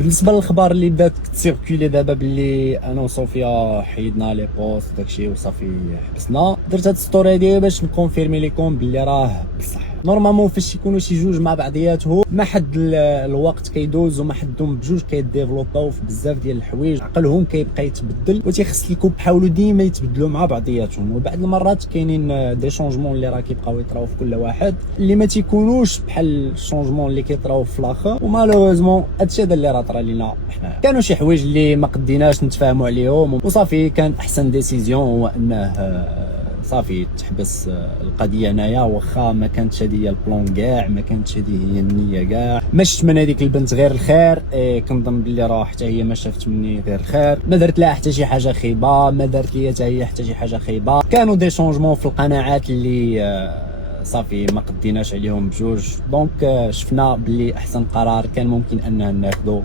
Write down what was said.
بالنسبه للاخبار اللي بدات كتسيركولي دابا باللي انا وصوفيا حيدنا لي بوست داكشي وصافي حبسنا، درت هاد ستوري هادي باش نكونفيرمي لكم باللي راه بصح نورمالمون فاش يكونوا شي جوج مع بعضياتهم ما حد الوقت كيدوز وما حدهم بجوج كيديفلوباو في بزاف ديال الحوايج، عقلهم كيبقى يتبدل وتيخص لكم بحاولوا ديما يتبدلوا مع بعضياتهم. وبعض المرات كاينين دي شونجمون اللي راه كيبقاو يطراو في كل واحد اللي ما تيكونوش بحال الشونجمون اللي كيطراو في الاخر، ومالوزمون هادشي هذا اللي راه طرا لينا حنا. كانوا شي حوايج اللي ما قديناش نتفاهموا عليهم وصافي، كان احسن ديسيزيون هو انه صافي تحبس القضيه هنايا، واخا ما كانتش هذه هي البلان كاع، ما كانتش هذه هي النيه كاع، ما شفت من هذيك البنت غير الخير. كنظن باللي راه حتى هي ما شافت مني غير الخير، ما درت لها حتى شي حاجه خايبه، ما درت لي حتى هي حتى شي حاجه خايبه. كانوا دي شونجمون في القناعات اللي صافي ما قديناش عليهم بجوج، دونك شفنا باللي احسن قرار كان ممكن اننا ناخذه